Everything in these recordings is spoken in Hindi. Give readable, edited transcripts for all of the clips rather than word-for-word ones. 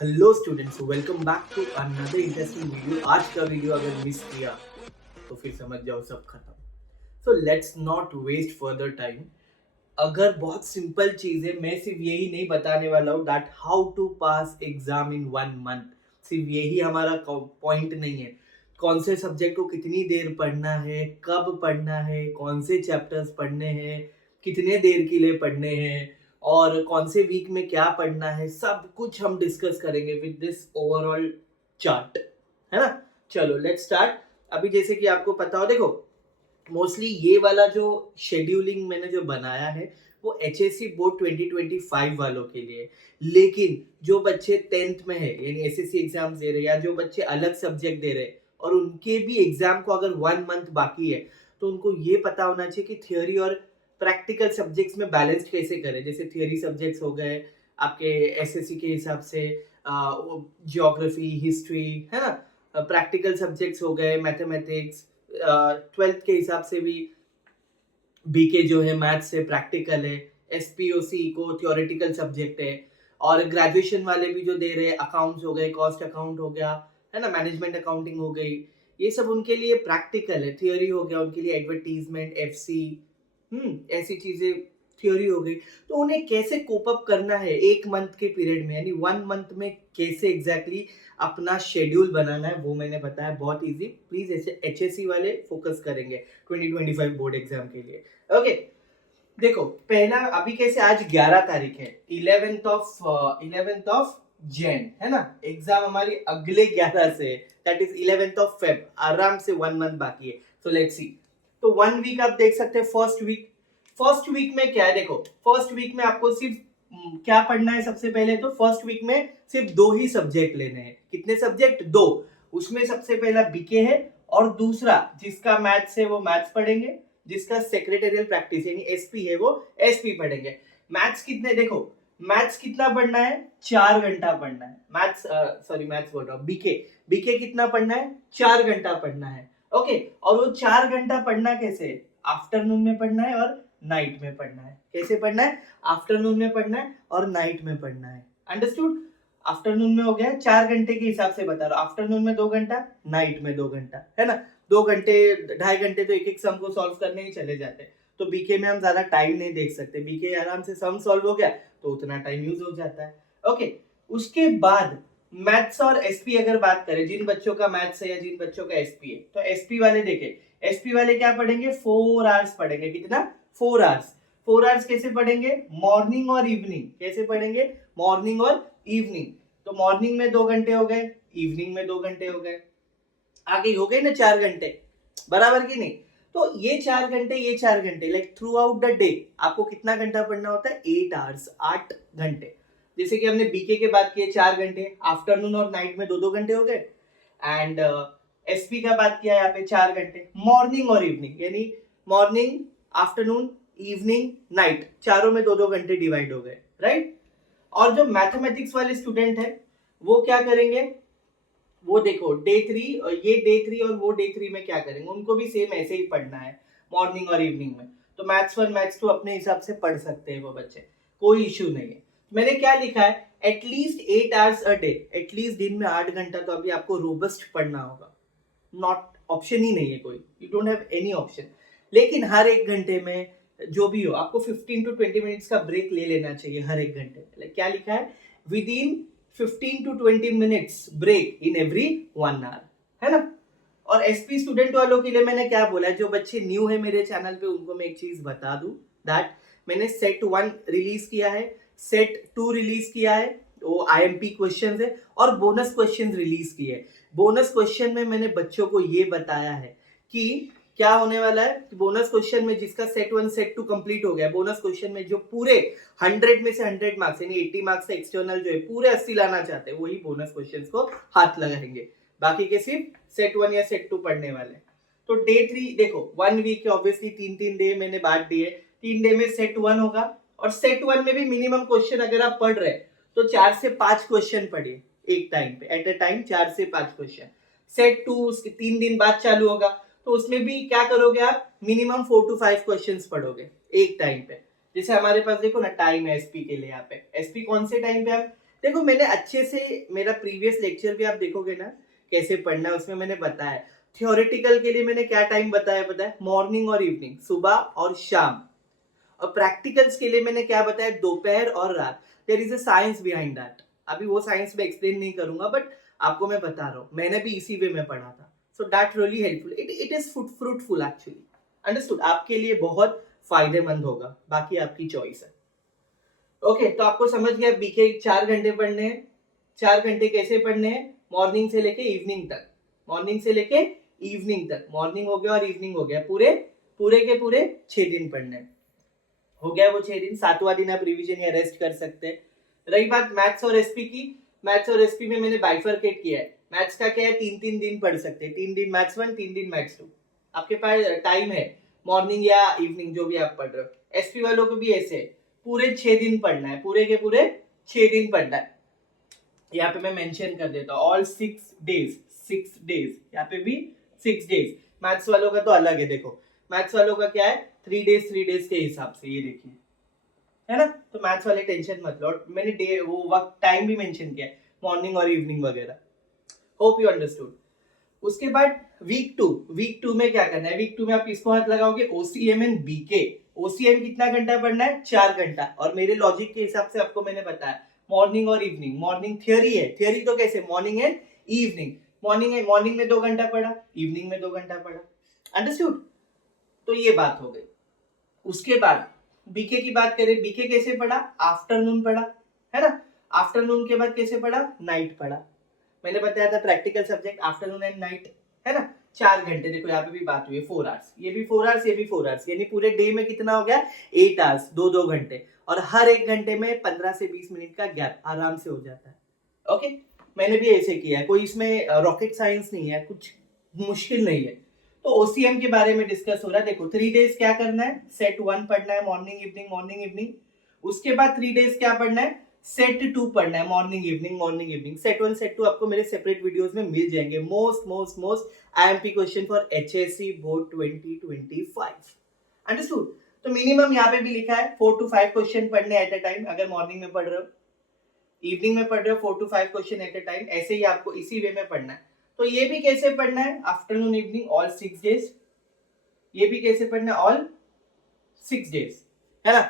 Hello students, welcome back to another interesting video. आज का वीडियो अगर मिस किया तो फिर समझ जाओ सब खत्म। So let's not waste further time. अगर बहुत सिंपल चीज है, मैं सिर्फ यही नहीं बताने वाला हूँ that how to pass exam in 1 month. सिर्फ यही हमारा पॉइंट नहीं है। कौन से सब्जेक्ट को कितनी देर पढ़ना है, कब पढ़ना है, कौन से चैप्टर्स पढ़ने हैं, कितने देर के लिए पढ़ने हैं और कौन से वीक में क्या पढ़ना है, सब कुछ हम डिस्कस करेंगे विद दिस ओवरऑल चार्ट, है ना। चलो लेट्स स्टार्ट। अभी जैसे कि आपको पता हो, देखो मोस्टली ये वाला जो शेड्यूलिंग मैंने जो बनाया है वो एचएससी बोर्ड 2025 वालों के लिए। लेकिन जो बच्चे 10th में है यानी एसएससी एग्जाम दे रहे हैं या जो बच्चे अलग सब्जेक्ट दे रहे हैं और उनके भी एग्जाम को अगर 1 मंथ बाकी है तो उनको ये पता होना चाहिए कि थियोरी और प्रैक्टिकल सब्जेक्ट्स में बैलेंस कैसे करें। जैसे थियोरी सब्जेक्ट्स हो गए आपके एसएससी के हिसाब से जियोग्राफी, हिस्ट्री, है ना। प्रैक्टिकल सब्जेक्ट्स हो गए मैथमेटिक्स, 12th के हिसाब से भी बीके जो है मैथ्स है, प्रैक्टिकल है। एसपीओसी को थियोरेटिकल सब्जेक्ट है। और ग्रेजुएशन वाले भी जो दे रहे हैं अकाउंट्स हो गए, कॉस्ट अकाउंट हो गया, है ना, मैनेजमेंट अकाउंटिंग हो गई, ये सब उनके लिए प्रैक्टिकल है। थियोरी हो गया उनके लिए एडवर्टीजमेंट, एफसी, ऐसी चीजें थ्योरी हो गई। तो उन्हें कैसे कोप अप करना है 1 मंथ के पीरियड में, यानी 1 मंथ में कैसे एग्जैक्टली अपना शेड्यूल बनाना है, वो मैंने बताया बहुत इजी। प्लीज ऐसे एचएससी वाले फोकस करेंगे 2025 बोर्ड एग्जाम के लिए। ओके, देखो पहला अभी कैसे, आज 11 तारीख है, 11th ऑफ जैन, है ना। एग्जाम हमारी अगले 11 से, that is 11th of Feb. आराम से 1 मंथ बाकी है। So let's see. तो 1 वीक आप देख सकते हैं। फर्स्ट वीक में क्या है, देखो फर्स्ट वीक में आपको सिर्फ क्या पढ़ना है। सबसे पहले तो फर्स्ट वीक में सिर्फ 2 ही सब्जेक्ट लेने हैं। कितने सब्जेक्ट? 2। उसमें सबसे पहला बीके है और दूसरा जिसका मैथ्स है वो मैथ्स पढ़ेंगे, जिसका सेक्रेटरियल प्रैक्टिस यानी एसपी है वो एसपी पढ़ेंगे। मैथ्स कितने, देखो मैथ्स कितना पढ़ना है, 4 घंटा पढ़ना है। मैथ्स बोल रहा हूँ, बीके बीके कितना पढ़ना है, 4 घंटा पढ़ना है। ओके, और वो 4 घंटा पढ़ना कैसे, आफ्टरनून में पढ़ना है और नाइट में पढ़ना है। कैसे पढ़ना है, आफ्टरनून में पढ़ना है और नाइट में पढ़ना है। अंडरस्टूड। आफ्टरनून में हो गया 4 घंटे के हिसाब से बता रहा हूँ। आफ्टरनून में 2 घंटा, नाइट में 2 घंटा, है ना। 2 घंटे, 2.5 घंटे तो एक एक सम को सॉल्व करने ही चले जाते हैं। तो बीके में हम ज्यादा टाइम नहीं देख सकते। बीके आराम से सम सॉल्व हो गया तो उतना टाइम यूज हो जाता है। ओके, उसके बाद मैथ्स और एसपी अगर बात करें, जिन बच्चों का मैथ्स है या जिन बच्चों का एसपी है, तो एसपी वाले देखे, एसपी वाले क्या पढ़ेंगे, 4 आवर्स पढ़ेंगे। कितना? 4 आवर्स। 4 आवर्स कैसे पढ़ेंगे, मॉर्निंग और इवनिंग। कैसे पढ़ेंगे, मॉर्निंग और इवनिंग। तो मॉर्निंग में 2 घंटे हो गए, इवनिंग में 2 घंटे हो गए, आगे हो गए ना 4 घंटे, बराबर की नहीं। तो ये 4 घंटे like through out the day आपको कितना घंटा पढ़ना होता है, 8 आवर्स, 8 घंटे। जैसे कि हमने बीके के बात किए 4 घंटे, आफ्टरनून और नाइट में 2-2 घंटे हो गए। एंड एसपी का बात किया यहाँ पे 4 घंटे, मॉर्निंग और इवनिंग, यानी मॉर्निंग, आफ्टरनून, इवनिंग, नाइट, चारों में 2-2 घंटे डिवाइड हो गए, राइट। और जो मैथमेटिक्स वाले स्टूडेंट है वो क्या करेंगे, वो देखो डे 3 और वो डे 3 में क्या करेंगे, उनको भी सेम ऐसे ही पढ़ना है मॉर्निंग और इवनिंग में। तो मैथ्स 1 मैथ्स 2 अपने हिसाब से पढ़ सकते हैं वो बच्चे, कोई इश्यू नहीं है। मैंने क्या लिखा है, at least 8 hours a day, at least दिन में 8 घंटा तो अभी आपको रोबस्ट पढ़ना होगा। नॉट, ऑप्शन ही नहीं है कोई, you don't have any option. लेकिन हर 1 घंटे में जो भी हो आपको 15 to 20 मिनट्स का ब्रेक ले लेना चाहिए हर 1 घंटे में। क्या लिखा है, within 15 to 20 minutes break in every 1 hour, है ना। और एसपी स्टूडेंट वालों के लिए मैंने क्या बोला है, जो बच्चे न्यू है मेरे चैनल पे उनको मैं एक चीज बता दूं दैट मैंने सेट 1 रिलीज किया है, सेट 2 रिलीज किया है, वो आईएमपी क्वेश्चंस है, और बोनस क्वेश्चंस रिलीज किए हैं। बोनस क्वेश्चन में मैंने बच्चों को ये बताया है कि क्या होने वाला है। बोनस क्वेश्चन में जिसका सेट 1 सेट 2 कंप्लीट हो गया, बोनस क्वेश्चन में जो पूरे 100 में से 100 मार्क्स यानी 80 मार्क्स से एक्सटर्नल जो है पूरे 80 लाना चाहते हैं, वही बोनस क्वेश्चंस को हाथ लगाएंगे। बाकी के सिर्फ सेट 1 या सेट 2 पढ़ने वाले। तो डे 3 देखो 1 वीक के ऑब्वियसली 3-3 डे मैंने बांट दिए। 3 डे में सेट 1 होगा, और सेट 1 में भी मिनिमम क्वेश्चन अगर आप पढ़ रहे तो 4 से 5 क्वेश्चन पढ़िए एक टाइम पे, एट अ टाइम 4 से 5 क्वेश्चन। सेट 2 उसके 3 दिन बाद चालू होगा, तो उसमें भी क्या करोगे आप, मिनिमम 4 to 5 क्वेश्चंस पढ़ोगे एक टाइम पे। जैसे हमारे पास देखो ना टाइम है एसपी के लिए, यहाँ पे एसपी कौन से टाइम पे आप देखो मैंने अच्छे से मेरा प्रीवियस लेक्चर भी आप देखोगे ना कैसे पढ़ना है, उसमें मैंने बताया है। थियोरेटिकल के लिए मैंने क्या टाइम बताया पता है, मॉर्निंग और इवनिंग, सुबह और शाम। और प्रैक्टिकल्स के लिए मैंने क्या बताया, दोपहर और रात। There is a science behind that. अभी वो साइंस में एक्सप्लेन नहीं करूंगा, बट आपको मैं बता रहा हूँ, मैंने भी इसी वे में पढ़ा था। So that really helpful, it is fruitful actually. Understood, आपके लिए बहुत फायदेमंद होगा, बाकी आपकी चॉइस है। ओके तो आपको समझ गया, बीके 4 घंटे पढ़ने हैं। 4 घंटे कैसे पढ़ने हैं, मॉर्निंग से लेके इवनिंग तक। मॉर्निंग से लेके इवनिंग तक, मॉर्निंग हो गया और इवनिंग हो गया, पूरे पूरे के पूरे 6 दिन पढ़ने हैं। हो गया वो 6 दिन, 7वां दिन आप रिवीजन या रेस्ट कर सकते हैं। रही बात मैथ्स और एसपी की, मैथ्स और एसपी में मैंने बाइफरकेट किया है। मैथ्स का क्या है, 3-3 दिन पढ़ सकते हैं, 3 दिन मैथ्स 1, 3 दिन मैथ्स 2। आपके पास टाइम है, मॉर्निंग या इवनिंग जो भी आप पढ़ रहे हो। एसपी वालों को भी ऐसे है, पूरे 6 दिन पढ़ना है, पूरे के पूरे 6 दिन पढ़ना है। यहाँ पे मैं मेंशन कर देता हूँ, ऑल 6 डेज, 6 डेज, यहाँ पे भी 6 डेज। मैथ्स वालों का तो अलग है, देखो मैथ्स वालों का क्या है, 3 डेज के हिसाब से, ये देखिए है ना। तो मैथ्स वाले टेंशन मत लो, और मैंने डे वो वक्त टाइम भी मेंशन किया है, मॉर्निंग और इवनिंग वगैरह। Hope you understood. उसके बाद वीक 2 में क्या करना है, वीक 2 में आप किसको हाथ लगाओगे, ओसीएम एंड बीके। ओसीएम कितना घंटा पढ़ना है, 4 घंटा। और मेरे लॉजिक के हिसाब से आपको मैंने बताया, मॉर्निंग और इवनिंग। मॉर्निंग थियोरी है, थियोरी तो कैसे, मॉर्निंग एंड इवनिंग। मॉर्निंग में 2 घंटा पढ़ा, इवनिंग में 2 घंटा पढ़ा। अंडरस्टूड, तो ये बात हो गई। उसके बाद बीके की बात करें, बीके कैसे पढ़ा, आफ्टरनून पढ़ा, है ना। आफ्टरनून के बाद कैसे पढ़ा, नाइट पढ़ा। मैंने बताया था practical subject afternoon and night, है ना। 4 घंटे, देखो यहाँ पे भी बात हुई है, 4 आवर्स, ये भी 4 आवर्स, ये भी 4 आवर्स, यानी पूरे डे में कितना हो गया, 8 आवर्स, 2-2 घंटे। और हर एक घंटे में 15 से 20 मिनट का गैप आराम से हो जाता है। ओके, मैंने भी ऐसे किया है, कोई इसमें रॉकेट साइंस नहीं है, कुछ मुश्किल नहीं है। तो ओसीएम के बारे में डिस्कस हो रहा है। देखो 3 डेज क्या करना है, सेट 1 पढ़ना है, मॉर्निंग इवनिंग मॉर्निंग इवनिंग। उसके बाद 3 डेज क्या पढ़ना है, सेट 2 पढ़ना है, morning evening morning evening. Set 1 set 2 आपको मेरे सेपरेट वीडियोस में मिल जाएंगे। Most most most IMP question for HSC board 2025। Understood. तो मिनिमम यहाँ पे भी लिखा है 4 to 5 क्वेश्चन पढ़ने एट अ टाइम, अगर मॉर्निंग में पढ़ रहे हो, इवनिंग में पढ़ रहे हो 4 to 5 question at a time, ऐसे ही आपको इसी वे में पढ़ना है। तो ये भी कैसे पढ़ना है, आफ्टरनून इवनिंग ऑल 6 डेज। ये भी कैसे पढ़ना है, ऑल 6 डेज, है ना।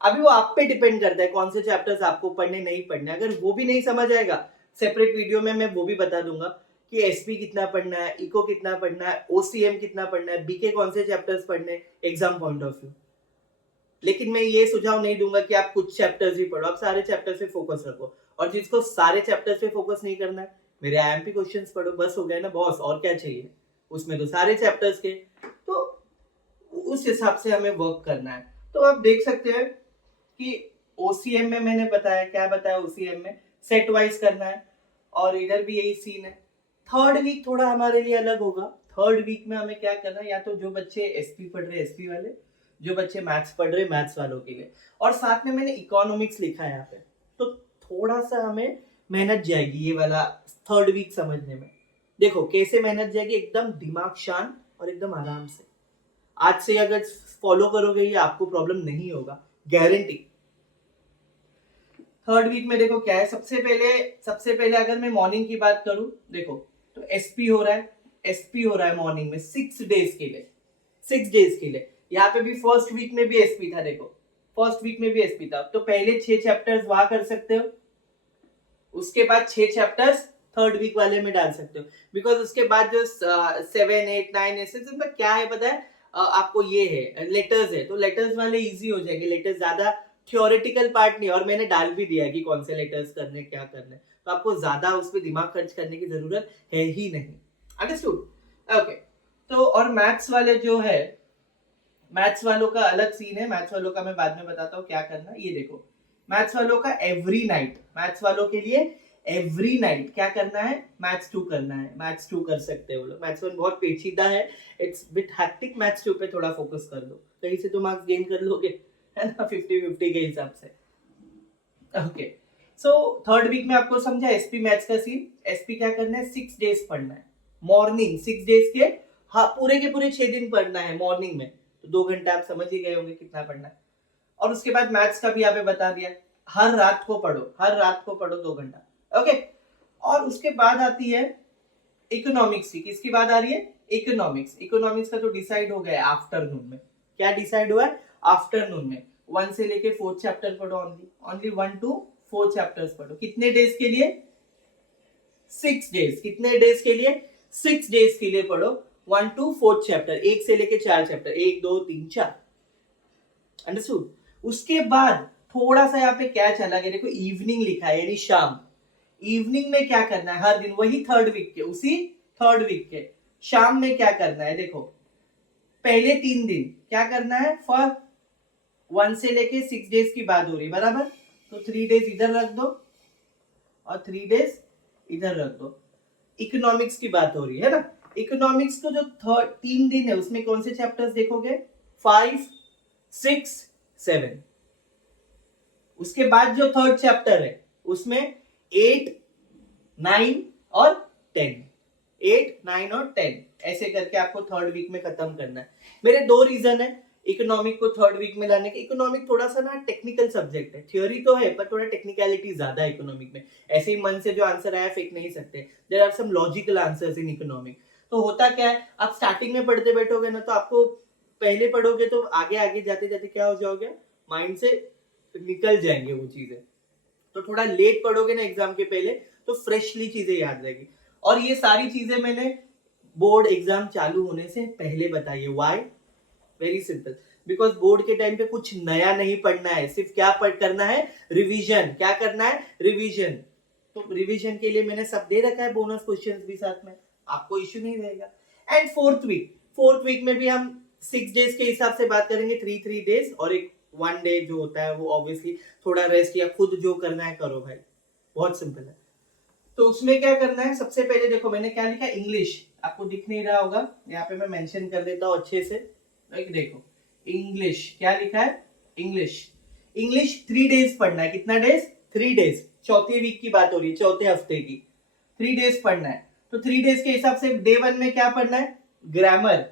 अभी वो आप पे डिपेंड करता है कौन से चैप्टर्स आपको पढ़ने नहीं पढ़ने। अगर वो भी नहीं समझ आएगा, सेपरेट वीडियो में मैं वो भी बता दूंगा कि एसपी कितना पढ़ना है, इको कितना पढ़ना है, ओसीएम कितना पढ़ना है, बीके कौन से चैप्टर्स पढ़ने एग्जाम पॉइंट ऑफ व्यू। लेकिन मैं ये सुझाव नहीं दूंगा कि आप कुछ चैप्टर्स ही पढ़ो, आप सारे चैप्टर्स पे फोकस रखो। और जिसको सारे चैप्टर्स पे फोकस नहीं करना है, मेरे आईएमपी क्वेश्चंस पढ़ो, बस हो गया ना बॉस, और क्या चाहिए। उसमें तो सारे चैप्टर्स के, तो उस हिसाब से हमें वर्क करना है। तो आप देख सकते हैं कि ओसीएम में मैंने बताया, क्या बताया, ओसीएम में सेट वाइज करना है, और इधर भी यही सीन है। थर्ड वीक थोड़ा हमारे लिए अलग होगा। थर्ड वीक में हमें क्या करना है, या तो जो बच्चे एसपी पढ़ रहे एसपी वाले, जो बच्चे मैथ्स पढ़ रहे मैथ्स वालों के लिए, और साथ में मैंने इकोनॉमिक्स लिखा है यहाँ पे। तो थोड़ा सा हमें मेहनत जाएगी ये वाला थर्ड वीक समझने में। देखो कैसे मेहनत जाएगी, एकदम दिमाग शांत और एकदम आराम से। आज से अगर फॉलो करोगे ये आपको प्रॉब्लम नहीं होगा, गारंटी। थर्ड वीक में देखो क्या है, सबसे पहले अगर मैं मॉर्निंग की बात करूं, देखो तो एसपी हो रहा है, एसपी हो रहा है मॉर्निंग में 6 डेज के लिए, 6 डेज के लिए। यहाँ पे भी फर्स्ट वीक में भी एसपी था, देखो फर्स्ट वीक में भी एसपी था। तो पहले 6 चैप्टर्स वहां कर सकते हो, उसके बाद 6 चैप्टर्स थर्ड वीक वाले में डाल सकते हो। बिकॉज उसके बाद जो 7, 8, 9 ऐसे क्या है पता है, आपको ये है लेटर्स है, तो लेटर्स वाले इजी हो जाएंगे। लेटर्स ज्यादा थियोरेटिकल पार्ट नहीं, और मैंने डाल भी दिया है कि कौन से लेटर्स करने क्या करने, तो आपको ज्यादा उस पर दिमाग खर्च करने की जरूरत है ही नहीं। Understood, okay. तो और मैथ्स वाले जो है, मैथ्स वालों का अलग सीन है, मैथ्स वालों का मैं बाद में बताता हूँ क्या करना। ये देखो मैथ्स वालों का एवरी नाइट, मैथ्स वालों के लिए एवरी नाइट क्या करना है, मैथ्स 2 करना है। मैथ्स 2 कर सकते हो लोग, मैथ्स 1 बहुत पेचीदा है, इट्स बिट हैक्टिक। मैथ्स 2 पे थोड़ा फोकस कर लो, कहीं से तो मार्क्स गेन कर लोगे, है ना, 50-50 के हिसाब से। ओके, सो थर्ड वीक में आपको समझा एसपी मैथ्स का सीन। एसपी क्या करना है, 6 डेज पढ़ना है, मॉर्निंग 6 डेज के, हाँ पूरे के पूरे 6 दिन पढ़ना है मॉर्निंग में। तो 2 घंटा आप समझ ही गए होंगे कितना पढ़ना है। और उसके बाद मैथ्स का भी यहाँ पे बता दिया। हर रात को पढ़ो, हर रात को पढ़ो 2 घंटा। ओके, और उसके बाद आती है इकोनॉमिक्स की। किसकी बात आ रही है? इकोनॉमिक्स। इकोनॉमिक्स का तो डिसाइड हो गया आफ्टरनून में। क्या डिसाइड हुआ है? आफ्टरनून में 1 से लेके 4th चैप्टर पढ़ो। ओनली 1 to 4 चैप्टर्स पढ़ो। कितने डेज के लिए? 6 डेज। कितने डेज के लिए? 6 डेज के लिए पढ़ो 1 to 4th चैप्टर, 1 से लेके 4 चैप्टर, 1 2 3 4। अंडरस्टूड? उसके बाद थोड़ा सा यहाँ पे क्या चला गया, देखो इवनिंग लिखा है यानी शाम। इवनिंग में क्या करना है? हर दिन वही 3rd वीक के, उसी 3rd वीक के शाम में क्या करना है? देखो पहले 3 दिन क्या करना है? फर्स्ट 1 से लेके 6 डेज की बात हो रही है, बराबर? तो 3 डेज इधर रख दो और 3 डेज इधर रख दो। इकोनॉमिक्स की बात हो रही है ना। इकोनॉमिक्स को जो 3 दिन है उसमें कौन से चैप्टर्स देखोगे? 5 6 7। उसके बाद जो 3rd चैप्टर है उसमें 8 9 और 10, 8 9 और 10 ऐसे करके आपको 3rd वीक में खत्म करना है। मेरे 2 रीजन है इकोनॉमिक को 3rd वीक में लाने के। इकोनॉमिक थोड़ा सा ना टेक्निकल सब्जेक्ट है, थ्योरी तो है पर थोड़ा टेक्निकलिटी ज्यादा है इकोनॉमिक में। ऐसे ही मन से जो आंसर आया फेंक नहीं सकते। There are some logical answers in economic. तो होता क्या है, आप स्टार्टिंग में पढ़ते बैठोगे ना तो आपको पहले पढ़ोगे तो आगे आगे जाते जाते क्या हो जाओगे, माइंड से निकल जाएंगे वो चीजें। तो थोड़ा लेट पढ़ोगे ना एग्जाम के पहले तो फ्रेशली चीजें याद रहेगी। और ये सारी चीजें मैंने बोर्ड एग्जाम चालू होने से पहले बताई है। Why? Very simple, because board के टाइम पे कुछ नया नहीं पढ़ना है, सिर्फ क्या करना है? रिवीजन। क्या करना है? रिवीजन। तो रिवीजन के लिए मैंने सब दे रखा है, बोनस क्वेश्चंस भी साथ में, आपको इश्यू नहीं रहेगा। एंड 4th वीक में भी हम 6 डेज के हिसाब से बात करेंगे, 3 डेज और एक 1 डे जो होता है वो ऑब्वियसली थोड़ा रेस्ट या खुद जो करना है करो भाई, बहुत सिंपल है। तो उसमें क्या करना है? सबसे पहले देखो मैंने क्या लिखा, इंग्लिश। आपको दिख नहीं रहा होगा, यहाँ पे मैं मेंशन कर देता हूँ अच्छे से। देखो इंग्लिश क्या लिखा है? इंग्लिश। इंग्लिश 3 डेज पढ़ना है। कितना डेज? 3 डेज। 4th वीक की बात हो रही है, 4थे हफ्ते की। 3 डेज पढ़ना है। तो 3 डेज के हिसाब से डे 1 में क्या पढ़ना है? ग्रामर।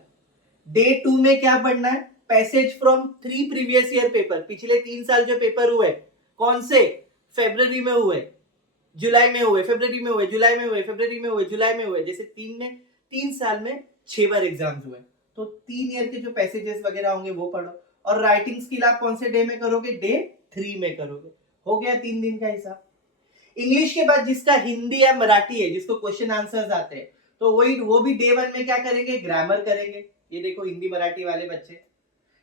डे 2 में क्या पढ़ना है? Passage from 3 previous year paper. पिछले 3 साल जो पेपर हुए, कौन से? फेब्रुवरी में हुए, जुलाई में हुए, फरवरी में हुए, जुलाई में हुए, फरवरी में हुए, जुलाई में हुए। जैसे 3 साल में 6 बार एग्जाम्स हुए, तो 3 ईयर के जो पैसेजेस वगैरह होंगे वो पढ़ो। और राइटिंग स्किल आप कौन से डे में करोगे? डे 3 में करोगे। हो गया 3 दिन का हिसाब। इंग्लिश के बाद जिसका हिंदी या मराठी है, जिसको क्वेश्चन आंसर्स आते हैं, तो वो भी डे 1 में क्या करेंगे? ग्रामर करेंगे। ये देखो हिंदी मराठी वाले बच्चे।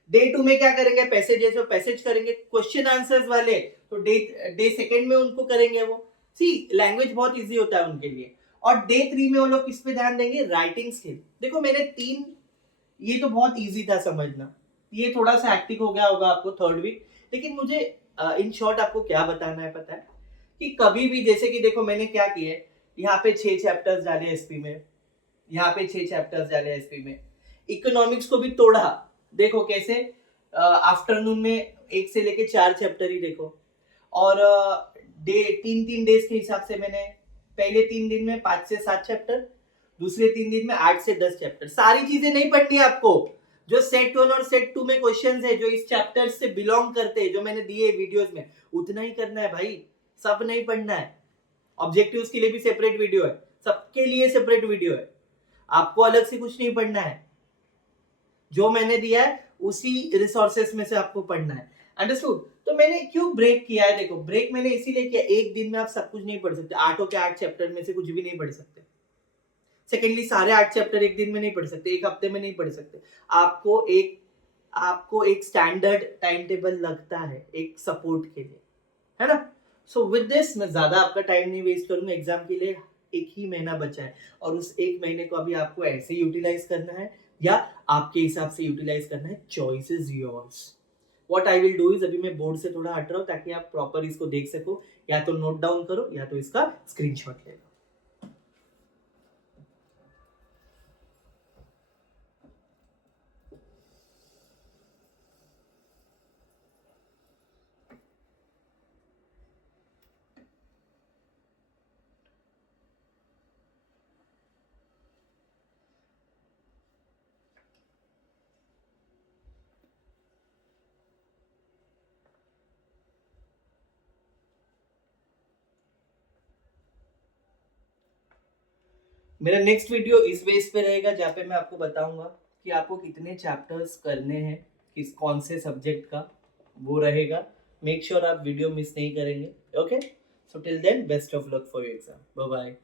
डे 2 में क्या करेंगे? पैसेजेस और पैसेज करेंगे। क्वेश्चन आंसर्स वाले तो डे 2 में उनको करेंगे वो। सी लैंग्वेज बहुत इजी होता है उनके लिए। और डे 3 में वो लोग किस पे ध्यान देंगे? Writing skill. देखो मैंने 3, ये तो बहुत इजी था समझना, ये थोड़ा सा एक्टिव हो गया होगा आपको 3rd वीक। लेकिन मुझे इन शॉर्ट आपको क्या बताना है पता है, कि कभी भी जैसे कि देखो मैंने क्या किया है, यहाँ पे 6 चैप्टर्स डाले एसपी में, यहाँ पे 6 चैप्टर्स डाले एसपी में। इकोनॉमिक्स को भी तोड़ा। देखो कैसे, आफ्टरनून में 1 से लेके 4 चैप्टर ही देखो। और डे 3 डेज के हिसाब से मैंने पहले 3 दिन में 5 से 7 चैप्टर, दूसरे 3 दिन में 8 से 10 चैप्टर। सारी चीजें नहीं पढ़नी है आपको। जो सेट 1 और सेट 2 में क्वेश्चंस है, जो इस चैप्टर से बिलोंग करते हैं, जो मैंने दिए वीडियोस में, उतना ही करना है भाई, सब नहीं पढ़ना है। ऑब्जेक्टिव्स के लिए भी सेपरेट वीडियो है, सबके लिए सेपरेट वीडियो है, आपको अलग से कुछ नहीं पढ़ना है। जो मैंने दिया है उसी रिसोर्सेस में से आपको पढ़ना है। अंडरस्टूड? तो मैंने क्यों ब्रेक किया है? देखो ब्रेक मैंने इसीलिए किया, एक दिन में आप सब कुछ नहीं पढ़ सकते, 8 के 8 चैप्टर में से कुछ भी नहीं पढ़ सकते। सेकेंडली सारे 8 चैप्टर एक दिन में नहीं पढ़ सकते, एक हफ्ते में नहीं पढ़ सकते। आपको एक स्टैंडर्ड टाइम टेबल लगता है एक सपोर्ट के लिए, है ना। सो विद दिस मैं ज्यादा आपका टाइम नहीं वेस्ट करूंगा। एग्जाम के लिए 1 ही महीना बचा है और उस 1 महीने को अभी आपको ऐसे यूटिलाइज करना है या आपके हिसाब से यूटिलाइज करना है, choice is yours. What I will do is, अभी मैं बोर्ड से थोड़ा हट रहा हूं ताकि आप प्रॉपर इसको देख सको, या तो नोट डाउन करो या तो इसका स्क्रीनशॉट ले लो। मेरा नेक्स्ट वीडियो इस बेस पे रहेगा जहाँ पे मैं आपको बताऊंगा कि आपको कितने चैप्टर्स करने हैं, किस कौन से सब्जेक्ट का, वो रहेगा। मेक श्योर आप वीडियो मिस नहीं करेंगे। Okay, so till then best of luck for your exam. Bye bye.